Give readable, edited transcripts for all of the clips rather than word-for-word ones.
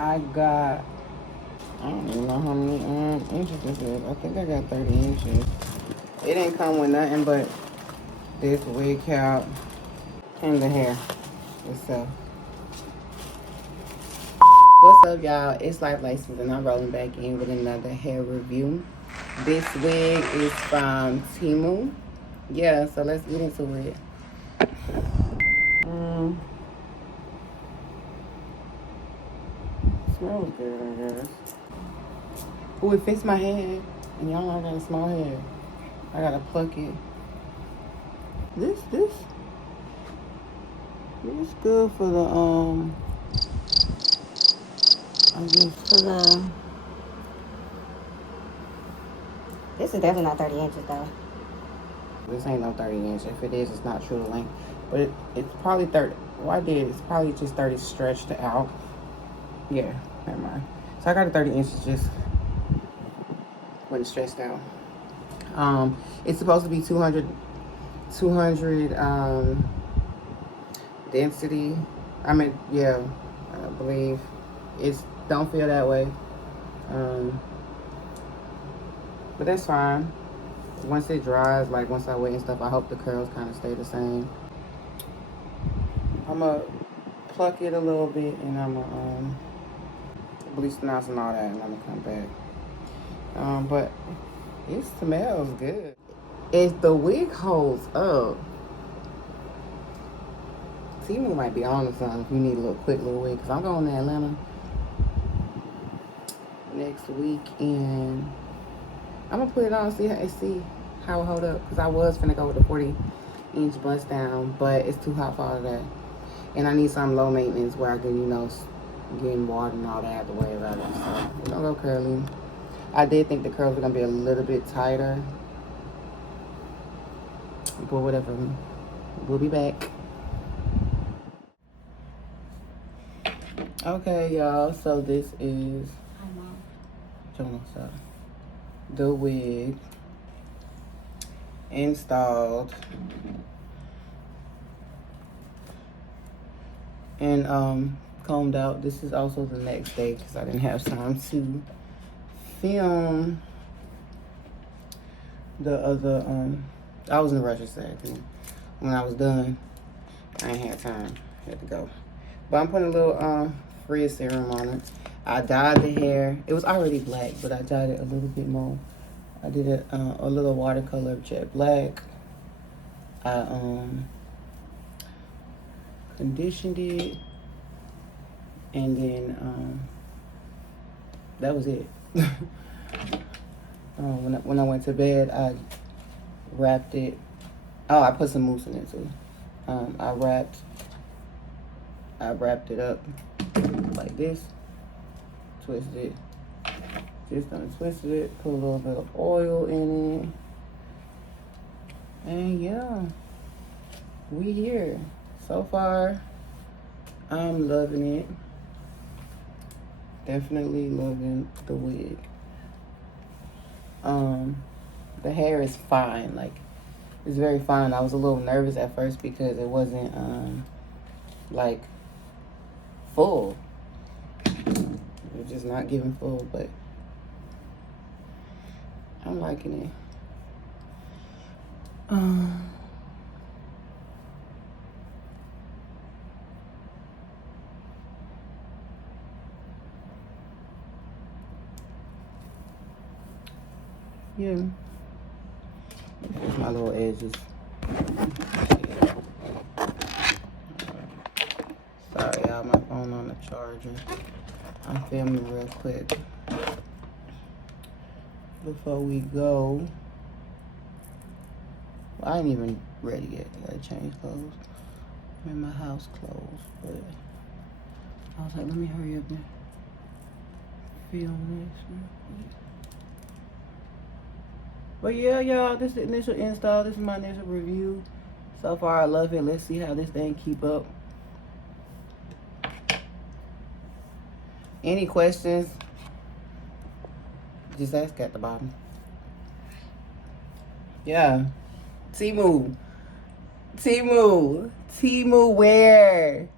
I got, I don't even know how many inches this is. I think I got 30 inches. It didn't come with nothing but this wig cap and the hair itself. What's up, y'all? It's Life License, and I'm rolling back in with another hair review. This wig is from Temu. Yeah, so let's get into it. Smells good, I guess. Oh, it fits my head. And y'all know I got a small head. I gotta pluck it. This good for the, I guess for the... This is definitely not 30 inches, though. This ain't no 30 inch. If it is, it's not true to length. But it's probably 30. Well, I did. It's probably just 30 stretched out. Yeah, never mind. So I got a 30 inches just when it's stretched out. It's supposed to be 200 density. I mean, yeah, I believe it's don't feel that way. But that's fine. Once it dries, like once I wet and stuff, I hope the curls kind of stay the same. I'm gonna pluck it a little bit and I'm gonna bleach the knots and all that, and I'm gonna come back. But it smells good. If the wig holds up, Temu might be on to something if you need a little quick little wig, because I'm going to Atlanta next week and I'm gonna put it on and see how it hold up, because I was finna go with the 40-inch bust down, but it's too hot for all of that. And I need some low maintenance where I can, getting water and all that out the way about it. So we're gonna go curly. I did think the curls were gonna be a little bit tighter, but whatever. We'll be back. Okay, y'all. So this is the wig installed and combed out. This is also the next day because I didn't have time to film the other. I was in a rush yesterday. When I was done, I ain't had time. I had to go. But I'm putting a little frizz serum on it. I dyed the hair. It was already black, but I dyed it a little bit more. I did a little watercolor jet black. I conditioned it, and then that was it. When I went to bed, I wrapped it. Oh, I put some mousse in it too. I wrapped it up like this. Twisted it. Just untwisted it. Put a little bit of oil in it. And yeah, we here. So far, I'm loving it. Definitely loving the wig. The hair is fine. Like, it's very fine. I was a little nervous at first because it wasn't like full. It was just not giving full, but I'm liking it. Yeah. Here's my little edges. Sorry, y'all, my phone on the charger. I'm filming real quick. Before we go, well, I ain't even ready yet. I gotta change clothes. I'm in my house clothes, but I was like, let me hurry up and film this real quick. But yeah, y'all, this is the initial install. This is my initial review. So far, I love it. Let's see how this thing keep up. Any questions? Just ask at the bottom. Yeah. Temu where?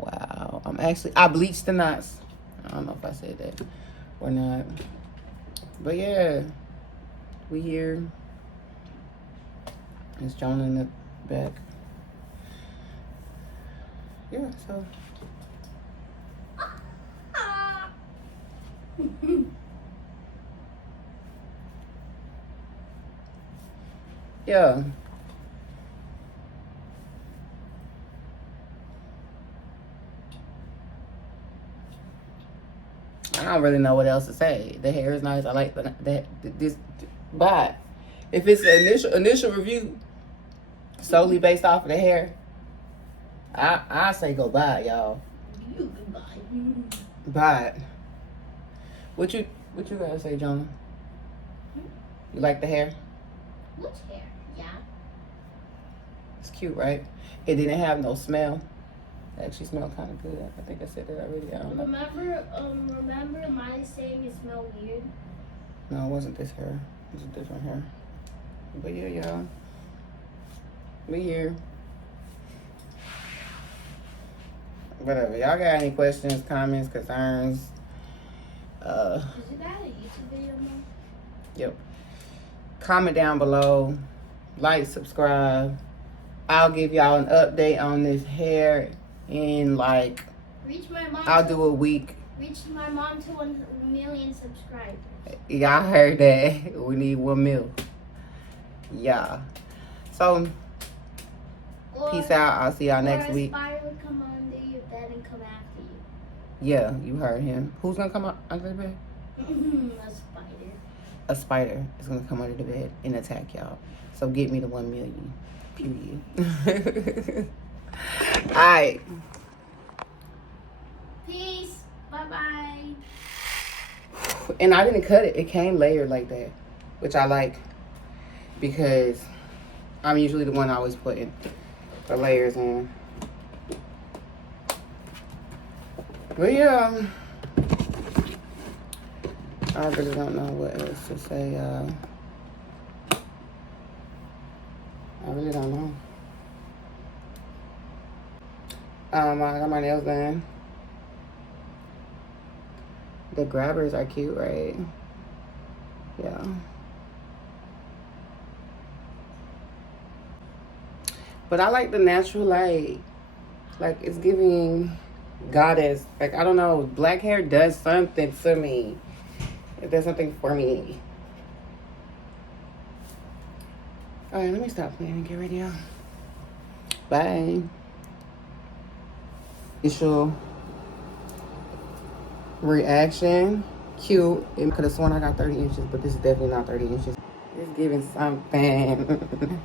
Wow. I bleached the knots. I don't know if I said that or not. But yeah, we here. It's Jonah in the back. Yeah, so. Yeah. I don't really know what else to say. The hair is nice. I like this. But if it's an initial review solely based off of the hair, I say go buy it, y'all. You can buy. Buy it. What you gotta say, Jonah? You like the hair? Which hair? Yeah. It's cute, right? It didn't have no smell. It actually smelled kind of good. I think I said that already. I don't know. Remember mine saying it smelled weird? No, it wasn't this hair. It was a different hair. But yeah, y'all. We here. Whatever. Y'all got any questions, comments, concerns? Is it that a YouTube video, Mom? Yep. Comment down below. Like, subscribe. I'll give y'all an update on this hair in like, Reach my mom. I'll do a week. Reach my mom to 1 million subscribers. Y'all heard that. We need 1 mil. Yeah. So, peace out. I'll see y'all next week. Or a spider would come under your bed and come after you. Yeah, you heard him. Who's gonna come up under the bed? A spider. A spider is gonna come under the bed and attack y'all. So get me the 1 million. Period. Alright. Peace. Bye-bye. And I didn't cut it. It came layered like that, which I like because I'm usually the one always putting the layers in. But yeah, I really don't know what else to say. I really don't know. I got my nails done. The grabbers are cute, right? Yeah. But I like the natural light. Like, it's giving goddess. Like, I don't know. Black hair does something to me. It does something for me. All right, let me stop playing and get ready, y'all. Bye. Initial reaction. Cute. It could have sworn I got 30 inches, but this is definitely not 30 inches. It's giving something.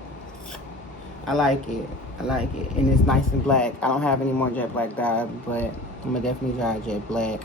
I like it. I like it. And it's nice and black. I don't have any more jet black dye, but I'm going to definitely try jet black.